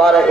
12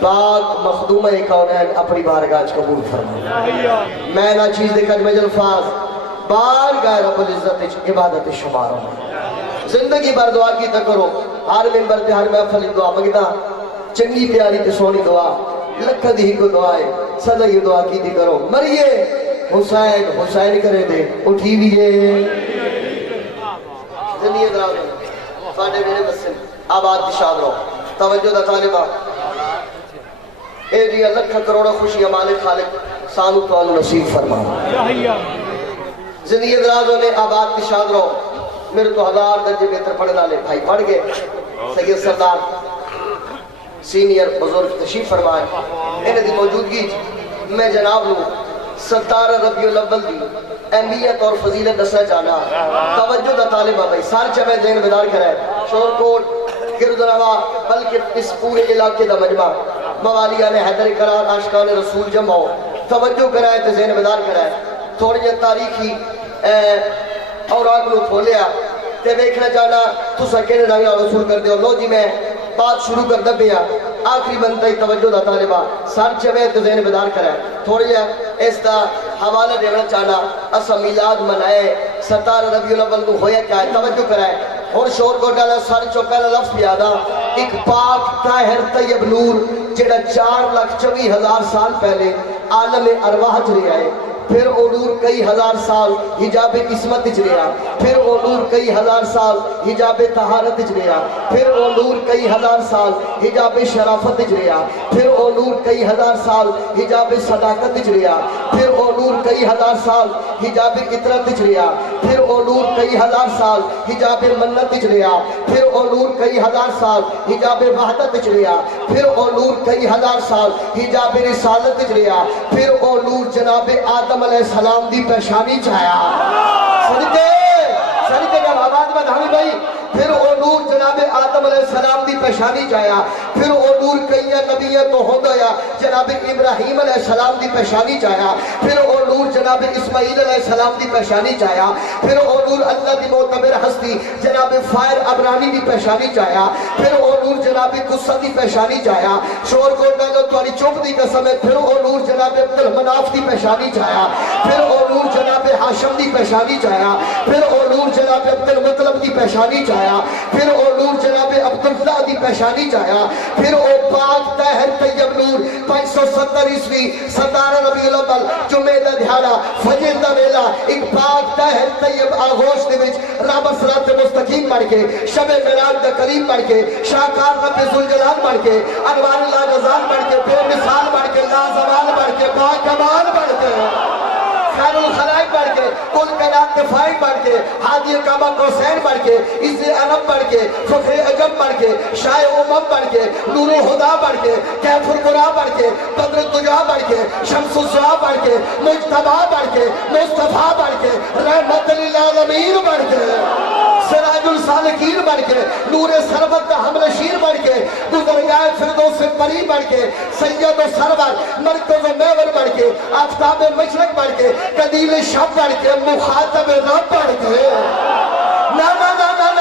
پاک مخدومہ کونین اپنی بارگاہ قبول فرما میں نہ چیز دے کلمہ الفاظ بارگاہ رب العزت عبادت شمار ہوں زندگی بھر دعا کی کرو ہر ممبر تے ہر محفل دعا منگدا چنگی پیاری تے سونی دعا لکھ دی کو دعا ہے سدا یہ دعا کی کرو مریے حسین حسین کرے دے اٹھی دیئے زندگی دراز ساڑھے میرے مسلم آباد دشاد رو توجہ دا طالبہ اے جی لکھ کروڑا خوشی مالک خالق سانو تو نصیب فرما زندگی درازوں نے آباد دشاد رو میرے تو 1000 درجے بہتر پڑھنے والے بھائی پڑھ گئے سید سردار سینئر بزرگ تشریف فرمائے انہیں دی موجودگی میں جناب لوں سردار ربیع الاول دی اہمیت اور فضیلت دسنا چاہنا توجہ دا طالبہ بھائی سار چمیں ذہن بیدار کرائے شور کوٹ گردنوا بلکہ اس پورے علاقے دا مجمع موالیان حیدر قرار عاشقان رسول جمع ہو توجہ کرائے تو ذہن بیدار کرائے تھوڑی تاریخی اور آگ لو کھولیا تے دیکھنا چاہنا تو سکینے نامی رسول کر دے اور لو جی میں بات شروع کر دبیا آخری بنتا ہی توجہ دا طالبہ سار چوے تو ذہن بیدار کرے تھوڑی اس دا حوالہ دینا چاہنا اسا میلاد منائے سردار ربیع الاول کو ہویا کیا ہے توجہ کرائے اور شور کو ڈالا سار چوکانا لفظ پیادا ایک پاک طاہر طیب نور جڑا 4,24,000 سال پہلے عالم ارواح چلے آئے پھر او نور کئی ہزار سال حجاب قسمت اجریا پھر او نور کئی ہزار سال حجاب طہارت اجریا پھر او نور کئی ہزار سال حجاب شرافت اجریا پھر او نور کئی ہزار سال حجاب صداقت اجریا پھر او نور کئی ہزار سال حجاب اطرت اجریا پھر او نور کئی ہزار سال حجاب منت اجریا پھر او نور کئی ہزار سال حجاب وحدت اجریا پھر او نور کئی ہزار سال حجاب رسالت اجریا پھر او نور جناب آدم علیہ السلام دی پیشانی چاہیا صدقے جب آباد میں دھامی بھائی پھر او نور جناب آدم علیہ السلام دی پیشانی چاہیا پھر او نور کئی نبی تو ہوندہ یا جناب ابراہیم علیہ السلام دی پیشانی چاہیا پھر او نور جناب اسماعیل علیہ السلام دی پیشانی چاہیا پھر او نور اللہ دی معتبر ہستی جناب فائر ابرانی دی پیشانی چاہیا پھر او نور جناب قصہ دی پیشانی چاہیا شور کو ڈالو تواری چوک دی قسم ہے پھر او نور جناب عبد المناف دی پیشانی چاہیا پھر او نور جناب حاشم دی پیشانی چاہیا پھر او نور جناب عبد المطلب دی پیشانی چاہیا پھر او نور جناب عبداللہ دی پیشانی چاہیا پھر او پاک طاہر طیب نور 570 عیسوی سردار ربیع الاول جمعہ دا دھیانا فجر دا ویلا ایک پاک طاہر طیب آغوش دے وچ رب صراط مستقیم پڑھ کے شب معراج دا کریم پڑھ کے شاہکار رب ذوالجلال پڑھ کے انوار اللہ غزال پڑھ کے بے مثال پڑھ کے لا زوال پڑھ کے با کمال پڑھ کے خیر الخلائق پڑھ کے کل کائنات کے فائد پڑھ کے حادی کعبہ حسین پڑھ کے عز عرب پڑھ کے فخر عجب پڑھ کے شاہ امم پڑھ کے نور الہدا پڑھ کے کیف القرآن پڑھ کے بدر الدجا پڑھ کے شمس الضحیٰ پڑھ کے مجتبیٰ پڑھ کے مصطفیٰ پڑھ کے رحمت للعالمین پڑھ کے سراج السالکین پڑھ کے نور سربت کا حمل شیر پڑھ کے گزرگاہ فردوس پری پڑھ کے سید و سرور مرکز و میور پڑھ کے آفتاب مشرق پڑھ کے قدیل شب پڑھ کے مخاطب رب پڑھ کے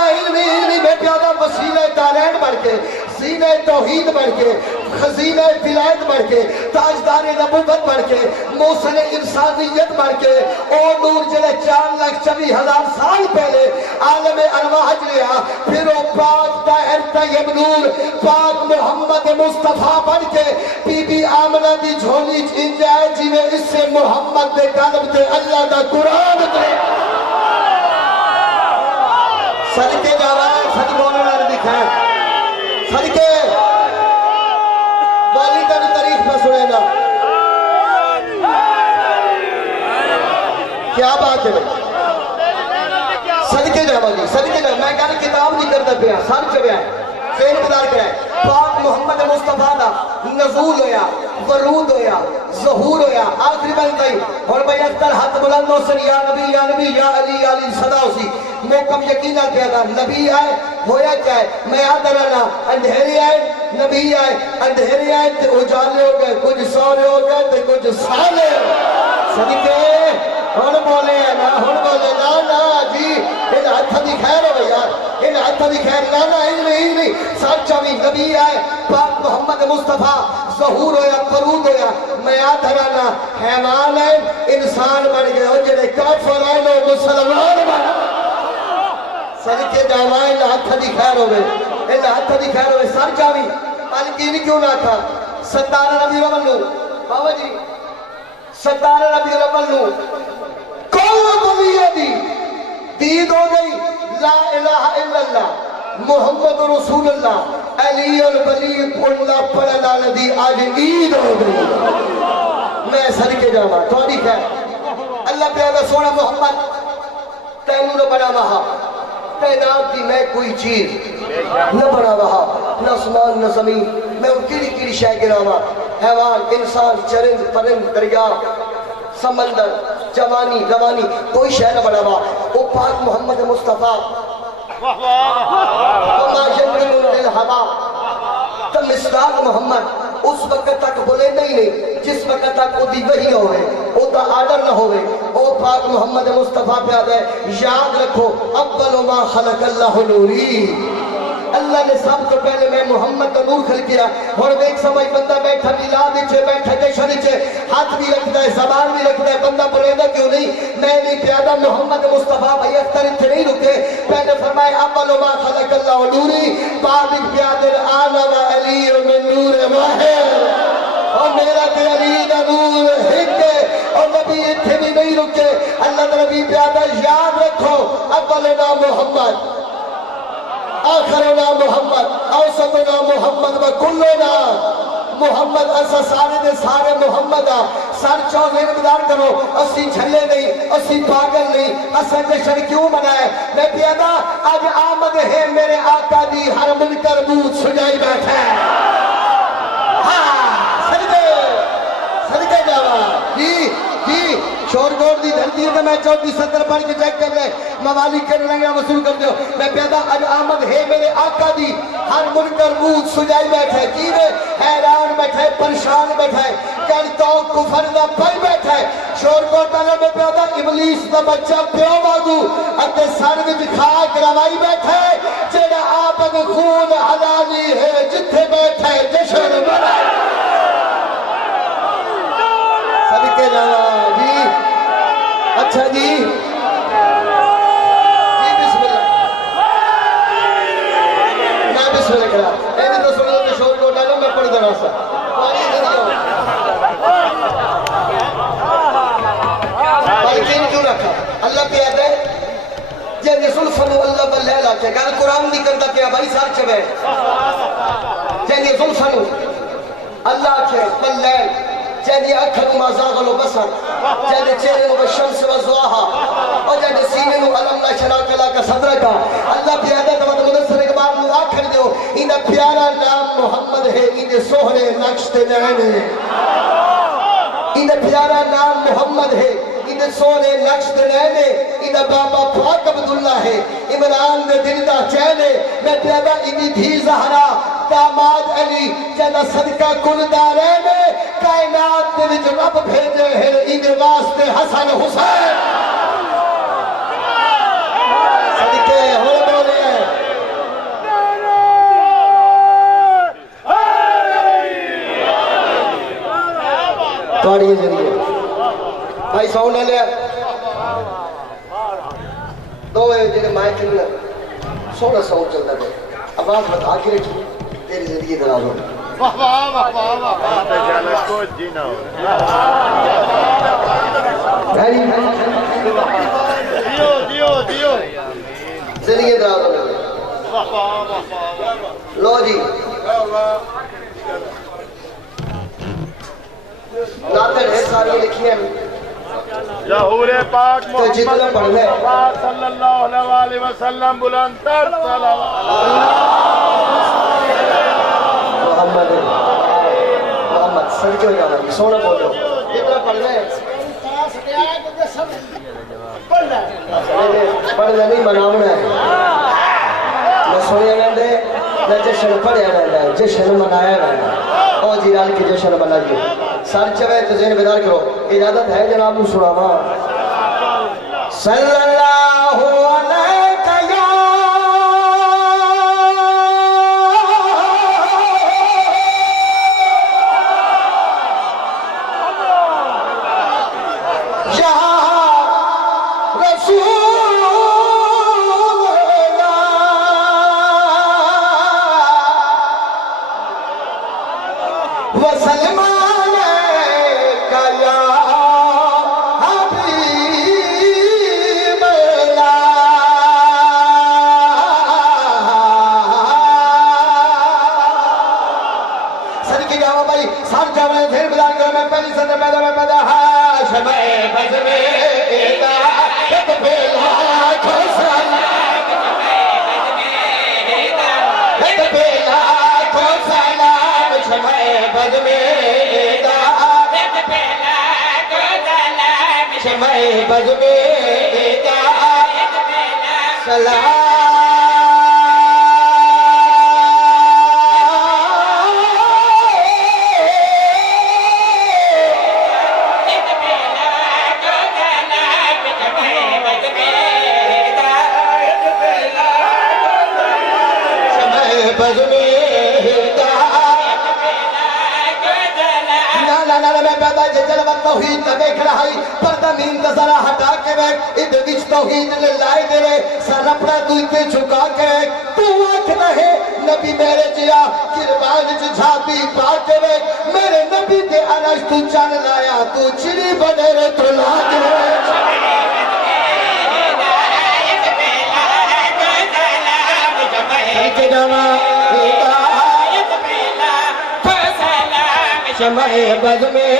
علمی بے پیادہ وسیلہ دارین پڑھ کے زینہ توحید پڑھ کے خزینہ ولایت پڑھ کے تاجدار نبوت پڑھ کے موصل انسانیت پڑھ کے او نور جلے 4,24,000 سال پہلے عالم ارواح جلیا پھر او پاک طاہر طیب نور پاک محمد مصطفیٰ پڑھ کے بی بی آمنہ دی جھولی انجائے جیوے اس سے محمد دے قلب دے اللہ دا قرآن دے صدقے جاوائے صدق بولنے والے دکھائیں صدقے والی کا بھی تاریخ میں سنے نا کیا بات ہے صدقے جاوائے صدقے جاوائے میں کہا کتاب نہیں کرتا پیا سال چوے آئے فین بدار کرائے پاک محمد مصطفیٰ دا نزول ہویا ورود ہویا ظہور ہویا آخری بات گئی اور بھائی اختر حد بلند و سر یا نبی یا نبی یا علی یا علی صدا اسی موقم یقین آ گیا تھا نبی آئے ہویا کیا ہے میں یاد رہنا اندھیری آئے نبی آئے اندھیری آئے تے اجالے ہو گئے کچھ سورے ہو گئے تے کچھ سالے صدقے ہن بولے نا جی ان ہاتھ دی خیر ہو یار ان ہاتھ دی خیر لانا نہیں سچا بھی نبی آئے پاک محمد مصطفیٰ ظہور ہویا پرود ہویا میں آدھا رانا حیوان ہے انسان بن گئے اور جنہیں کافر آئے لو مسلمان بن صدقے جاوائے اللہ ہاتھ دی خیر ہوئے اللہ ہاتھ دی خیر ہوئے سر جاوی مالکینی کیوں نہ تھا 17 ربیع الاول نو بابا جی 17 ربیع الاول نو کل بلیہ دی دید ہو گئی لا الہ الا اللہ محمد رسول اللہ علی الولی اللہ پڑھنا ندی آج عید ہو گئی میں صدقے جاوا تھوڑی خیر اللہ پیادہ سونا محمد تینوں نے بنا وہاں کائنات دی میں کوئی چیز نہ بنا رہا نہ آسمان نہ زمین میں ان کیڑی شے گراوا حیوان انسان چرند پرند دریا سمندر جوانی روانی کوئی شے نہ بنا رہا وہ پاک محمد مصطفیٰ وما ينطق عن الهوى تو مصداق محمد اس وقت تک بولے نہیں جس وقت تک وہ دی وحی ہوئے وہ دا آرڈر نہ ہوئے وہ پاک محمد مصطفیٰ پہ آدھے یاد رکھو اول ما خلق اللہ نوری اللہ نے سب کو پہلے میں محمد کا نور خلق کیا اور ایک سمجھ بندہ بیٹھا میلاد چھے بیٹھا جشن چھے ہاتھ بھی رکھتا ہے زبان بھی رکھتا ہے بندہ بولے گا کیوں نہیں میں نہیں پیادہ محمد مصطفیٰ بھائی اختر اتھے نہیں رکے پہلے فرمائے اول ما خلق اللہ نوری بعد پیادر آنا و علی من نور ماہر اور میرا کہ علی دا نور ہکے اور نبی اتھے بھی نہیں رکے اللہ نبی پیادہ یاد رکھو اولنا محمد آخرنا محمد اوسطنا محمد و کلنا محمد اسا سارے دے سارے محمد سر چوزے مقدار کرو اسی جھلے نہیں اسی پاگل نہیں اسا جشن کیوں منائے میں پیادا آج آمد ہے میرے آقا دی ہر مل کر بود سجائی بیٹھے ہاں صدقے جاوا جی شور گوڑ دی دھرتی ہے میں چوٹی 70 پڑھ کے چیک کر لے موالی کرنے لگے وصول کر دیو میں پیدا اج آمد ہے میرے آقا دی ہر منکر بود سجائی بیٹھے کیوے حیران بیٹھے پریشان بیٹھے کل تو کفر دا پائی بیٹھے شور گوڑ پہلے میں پیدا ابلیس دا بچہ پیو مادو اتے سر میں خاک روائی بیٹھے جیڑا آپ اگ خون حلالی ہے جتھے بیٹھے جشن منائے صدقے جانا جی اچھا جی بسم اللہ میں بسم اللہ کرا اینے تو سنو کہ شور کو ڈالو میں پڑھ دینا سا مالکین کیوں رکھا اللہ پہ آتا ہے جن رسول فنو اللہ باللیل آتے ہیں کہ قرآن نہیں کرتا کیا بھائی ساتھ چبے جن رسول فنو اللہ آتے باللیل جہدی اکھر ما زاغل و بسر جہدی چہرے و شمس و زواہا اور جہدی سینے و علم لا شراک اللہ کا صدر کا اللہ پیادہ تو مدسر اقبال نو آکھر دیو انہا پیارا نام محمد ہے انہا سوہرے نقش نین ہے انہا پیارا نام محمد ہے انہا سوہرے نقش نین ہے انہا بابا پاک عبداللہ ہے عمران دے دل دا چین ہے میں پیادہ انہی دھی زہرا داماد علی جنہ صدقہ کل دارین کائنات دے وچ رب بھیجے ہیں انہے واسطے حسن حسین صدقے ہوئے بولے ہیں توڑی ذریعے بھائی ساؤنڈ لے دو ہے جنہیں مائک چلنا سونا ساؤنڈ چلتا ہے آواز بتا کے رکھی تیری زندگی دراز ہو واہ واہ واہ واہ واہ واہ تجالہ کو جینا ہو دیو زندگی دراز ہو واہ واہ واہ لو جی ناتر ہے ساری لکھی ہیں ظہور پاک محمد مصطفیٰ صلی اللہ علیہ وسلم بلندتر صلوات محمد سر کیوں جانا ہے سونا بولو اتنا پڑھنا ہے پڑھنا نہیں مناونا ہے میں سویا نہ دے نہ جشن پڑھیا نہ دے جشن منایا نہ دے او جیران کی جشن بنا جو سر چوے تو ذہن بیدار کرو اجازت ہے جناب نو سناوا صلی اللہ علیہ یا وسلم عليك يا حبيب الله سر کی جاوا بھائی سب جاوا دھیر بلال کرو میں پہلی صدر پیدا شمع بز میں ہدایت پہ لاکھوں سلام ہدایت پہ لاکھوں سلام شمع بز میں ہدایت پہ لاکھوں سلام شمع بز میں ہدایت پہ لاکھوں سلام توحید کا دیکھ رہا ہی پردہ نیند ذرا ہٹا کے بیک ادھر وچ توحید لے لائے دے رہے سر اپنا دوتے چھکا کے بیک تو آنکھ رہے نبی میرے جیا کربان جھاپی پا کے بیک میرے نبی دے عرش تو چن لایا تو چری بنے رہے تو لا کے شمع بز میں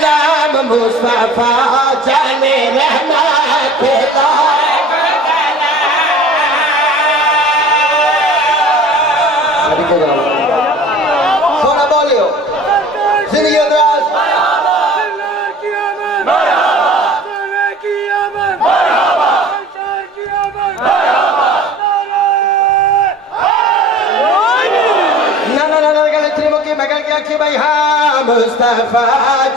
نام مصطفیٰ جانے رحمت سونا بولیو زندگی اندراز کہ بھائی ہاں مصطفیٰ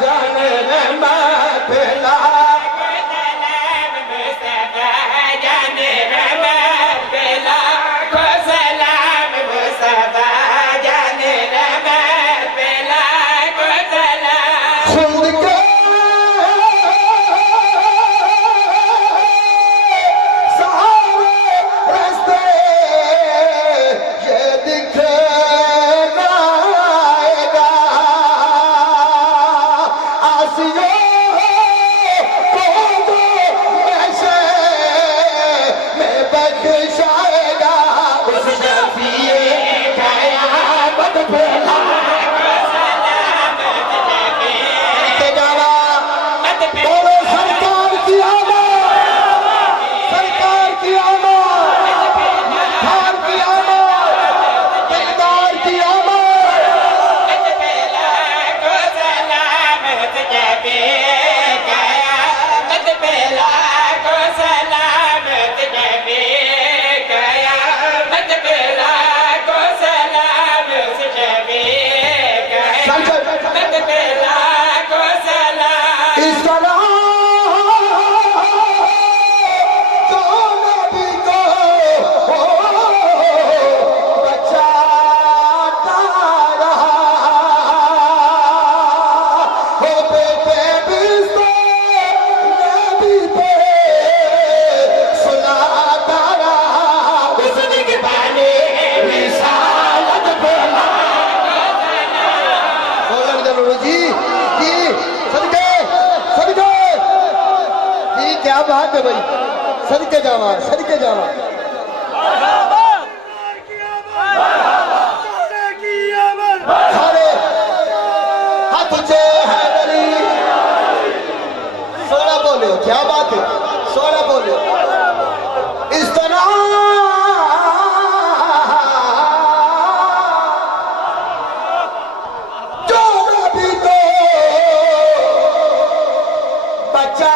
جان رحمت اللہ مصطفیٰ جان رحمت اللہ سلام مصطفیٰ جان رحمت اللہ سلام خود کے سہارے رستے یہ دکھے بات ہے بھائی صدقے جاواں صدقے جاواں سارے ہاتھ اونچے حیدری سونا بولو کیا بات ہے سونا بولو اس طرح جو نبی کو بچا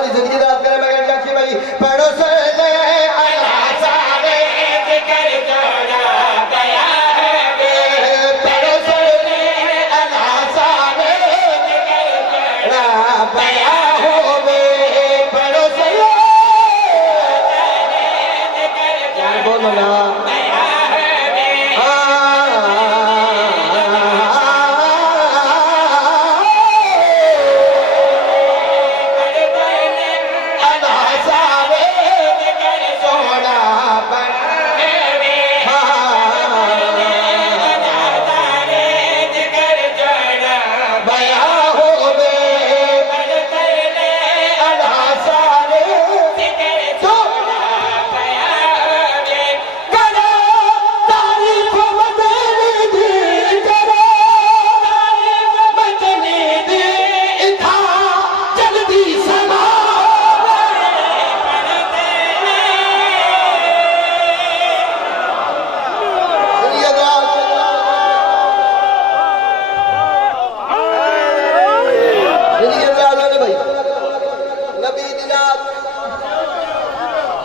والی زندگی رات کرے میں کہا کہ بھائی پڑھو سے لے اللہ سارے ذکر جوڑا گیا ہے پڑھو سے لے اللہ سارے ذکر جوڑا گیا ہو پڑھو سے لے بولو نا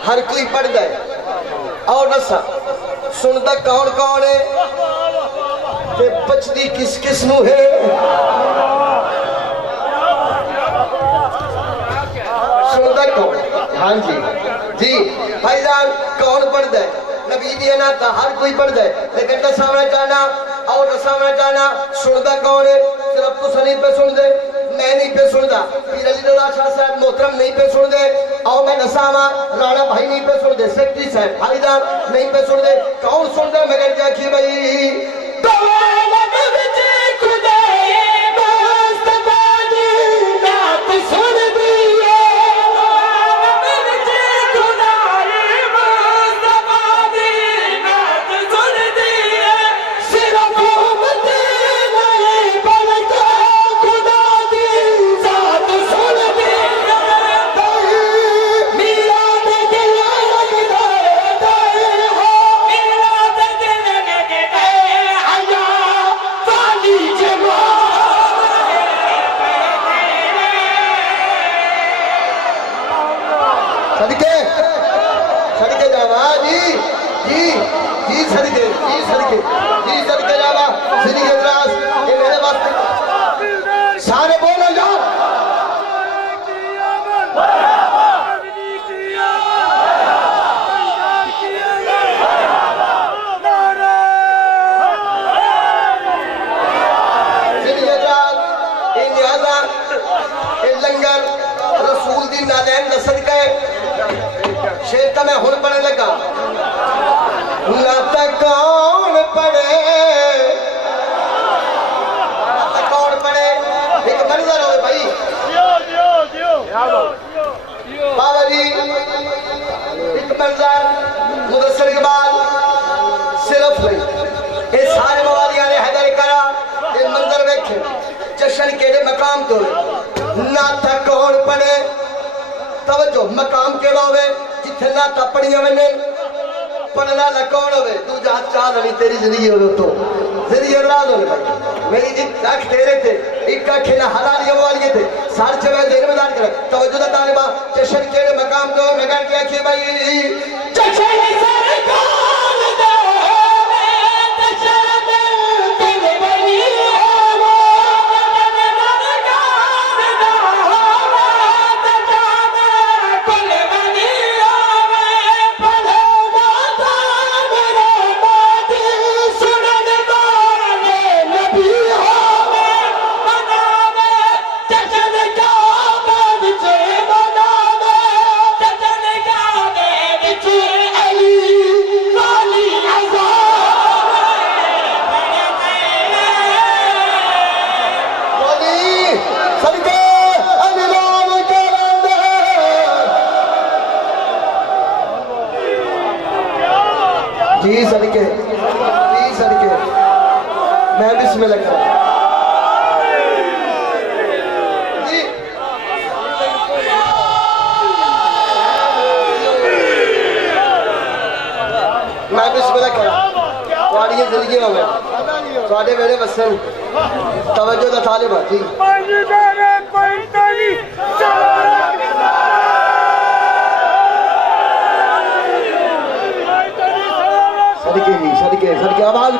ہر کوئی پڑھ گئے اور نسا سنتا کون کون ہے کہ بچتی کس کس نو ہے سنتا کون ہاں جی جی بھائی جان کون پڑھ گئے نبی دینا تھا ہر کوئی پڑھ گئے لیکن نسامنا چاہنا اور نسامنا چاہنا سنتا کون ہے صرف تو سنید پہ سن دے میں نہیں پہ سن دا پیر علی اللہ شاہ صاحب محترم نہیں پہ سن دے اور میں نسامہ رانا بھائی نہیں پہ سن دے سیکٹری صاحب بھائی جان نہیں پہ سن دے کون سن دے مگر کیا کی بھائی دوالت بچے خدا مستفادی نات سن دیئے دوالت بچے خدا مستفادی نات سن دیئے صرف امتی نہیں بلکہ صدقے جاوا جی جی جی صدقے جی صدقے جی صدقے جاوا زندگی دراز یہ میرے واسطے سارے بولو جاؤ زندگی دراز یہ نیازہ یہ لنگر رسول دی نادین دا صدقہ شیر کا میں ہن پڑھنے لگا نہ تک کون پڑھے ایک منظر ہوئے بھائی بابا جی ایک منظر مدثر کے بعد صرف ہوئی یہ سارے موالیاں نے حیدر کرا یہ منظر ویکھے جشن کے لئے مقام تو نہ تک کون پڑھے توجہ مقام کیڑا ہوئے جتھے نہ تپڑیاں میں پڑھنا لکون ہوئے تو جہاں چاہ لنی تیری زندگی ہوئے تو زندگی اراد ہوئے بھائی میری جت اکھ تیرے تھے ایک اکھ نہ حلالی والیے تھے سار چوئے دیر میں دان کرے توجہ دا طالبہ جشن کیڑے مقام تو میں کہا کیا کہ بھائی جشن سرکان دے تشرد دل بنی جی صدقے میں بسم اللہ کروں جی میں بسم اللہ کروں تھوڑی یہ زندگی میں تھوڑے میرے وسن توجہ دا طالبہ جی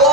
2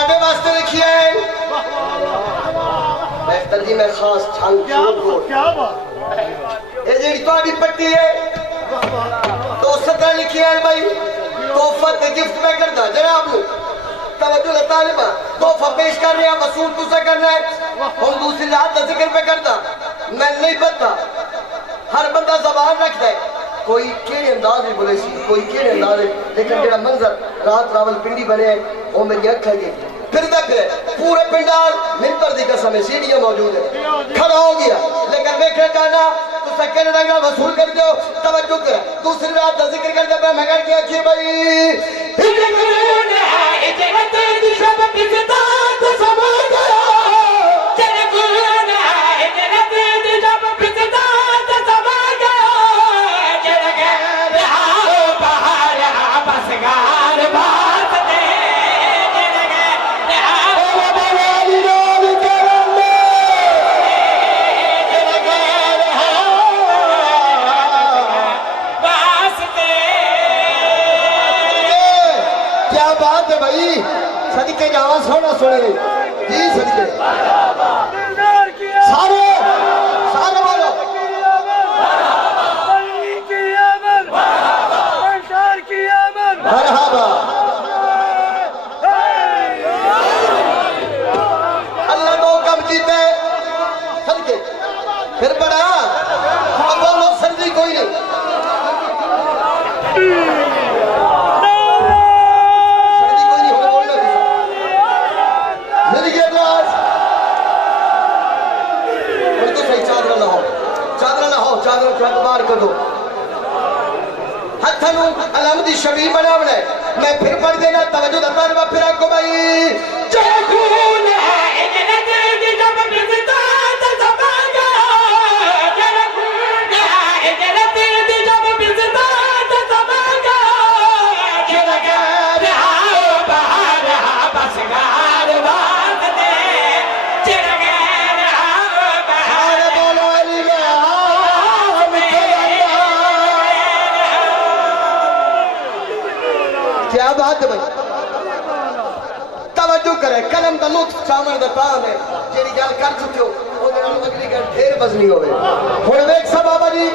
تواڈے واسطے لکھی ہے بہتر جی میں خاص چھنگ چھوڑ کیا بات یہ جی تواڈی پٹی ہے تو 17 لکھی ہے بھائی تحفہ گفٹ میں کرتا جناب لو توجہ طالبہ تحفہ پیش کر رہے ہیں وصول تو سے کرنا ہے ہم دوسری رات کا ذکر پہ کرتا میں نہیں پتا ہر بندہ زبان رکھتا ہے کوئی کیڑے انداز میں بولے سی کوئی کیڑے انداز ہے لیکن جڑا منظر رات راول پنڈی بنے ہے وہ میری اکھا گئی پھر تک پورے پنڈال ممبر دی قسم ہے سیڑھیاں موجود ہیں کھڑا ہو گیا لیکن دیکھنا چاہنا تو سکن رنگا وصول کر دیو توجہ کر دوسری رات کا ذکر کر دے میں کہہ کیا کہ بھائی ہجرون ہے اجرت دی شب بکتا تو سما گیا جرگون ہے اجرت دی شب بکتا تو سما گیا جرگ رہا بہار بسگار بات دے بھائی صدقے جاواں سونا سنے جی صدقے سارے سارے بولو مرحبا اللہ دو کم جیتے صدقے پھر بڑا اب بولو سردی کوئی نہیں چادر اعتبار کر دو ہتھنو علامتی شبیر بنا بنائے میں پھر پڑھ دینا توجہ دتان با پھر آکو بھائی جرگون ہے اجرت دی جب بزتا تزبا گیا جرگون ہے اجرت دی جب بزتا تزبا گیا جرگ رہا بہار بسگار بات دے جرگ رہا بہار بولو علی کیا بات ہے بھائی توجہ کرے کلم دا لطف چامر دا پام ہے جیڑی گل کر چکے ہو وہ دے نال اگلی گل ڈھیر وزنی ہوئے ہن ویکھ سب بابا جی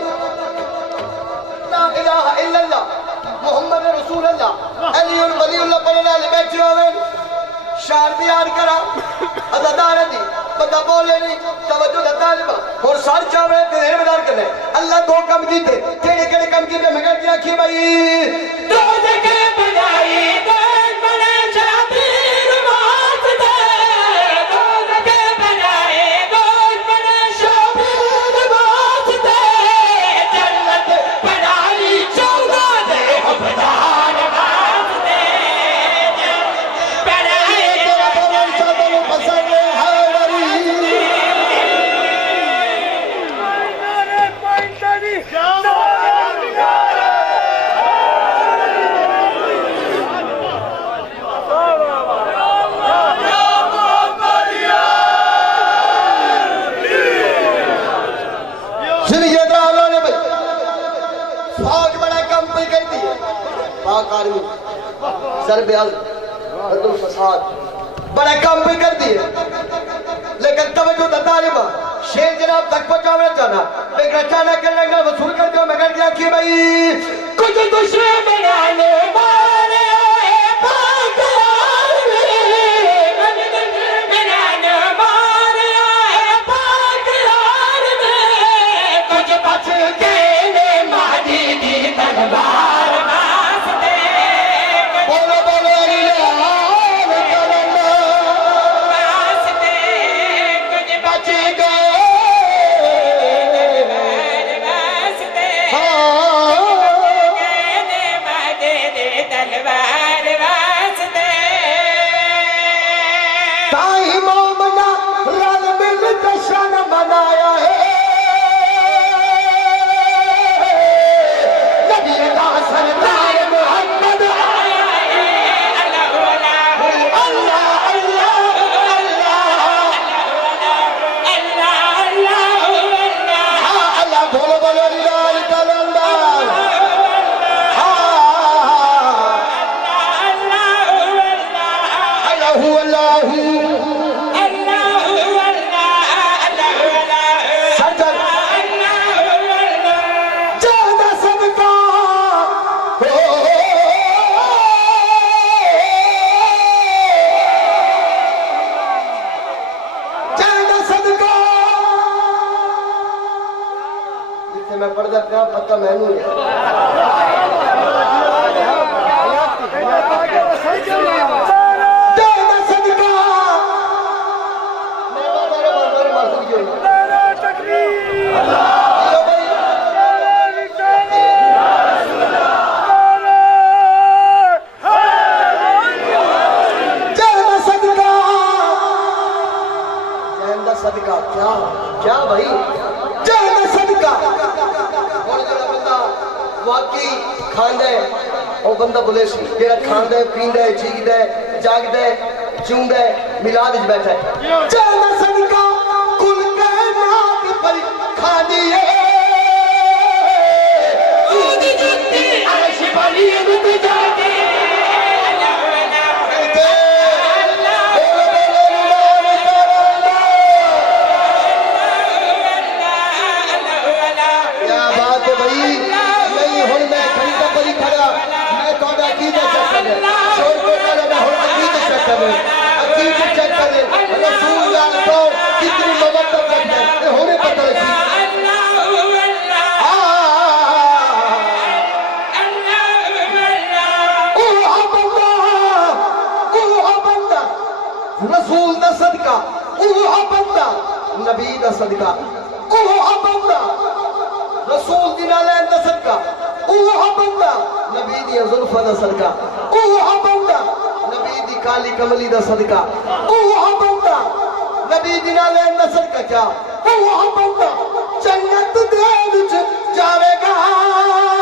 لا الہ الا اللہ محمد رسول اللہ علی ولی اللہ پڑھنے والے بیٹھے ہوئے شعر بیان کرا ادادار دی بندہ بولے نہیں توجہ دا طالبہ اور سار چاوے تے دیر بدار کرنے اللہ دو کم جیتے کیڑے کیڑے کم جیتے میں کہتے رکھی بھائی دو جگہ بنائی دین بنے شابیر بات دے دو جگہ بنائی دین بنے شابیر بات دے جنت بنائی چودہ دے حبدار بات دے بنائی تیرا بولن شادل پسند سر بیال حد الفساد بڑا کام بھی کر دیئے لیکن توجہ دا طالبہ شیر جناب تک پہنچاونا چاہنا لیکن چاہنا کرنے گا وصول کر دیا میں کر دیا کہ بھائی کچھ دشمے بنانے والے پاک یار میں کچھ دشمے بنانے والے پاک یار میں کچھ بچ کے لے مہدی دی تلوار میں پڑھتا پیا پتہ مینوں ہے صدقہ کیا کیا بھائی جان صدقہ اور جڑا بندہ واقعی کھاندا ہے او بندہ بولے سی جڑا کھاندا ہے پیندا ہے جیگدا ہے جاگدا ہے چوندا ہے میلاد وچ بیٹھا ہے جان صدقہ کل کائنات پر کھاندی ہے اودی جتی عرش والی اودی جاتی رسول دا صدقہ اوہ بندہ نبی دا صدقہ اوہ بندہ رسول دی نالین دا صدقہ اوہ بندہ نبی دی زلفہ دا صدقہ اوہ بندہ نبی دی کالی کملی دا صدقہ اوہ بندہ نبی دی نالین دا صدقہ کیا اوہ بندہ جنت دے وچ جاوے گا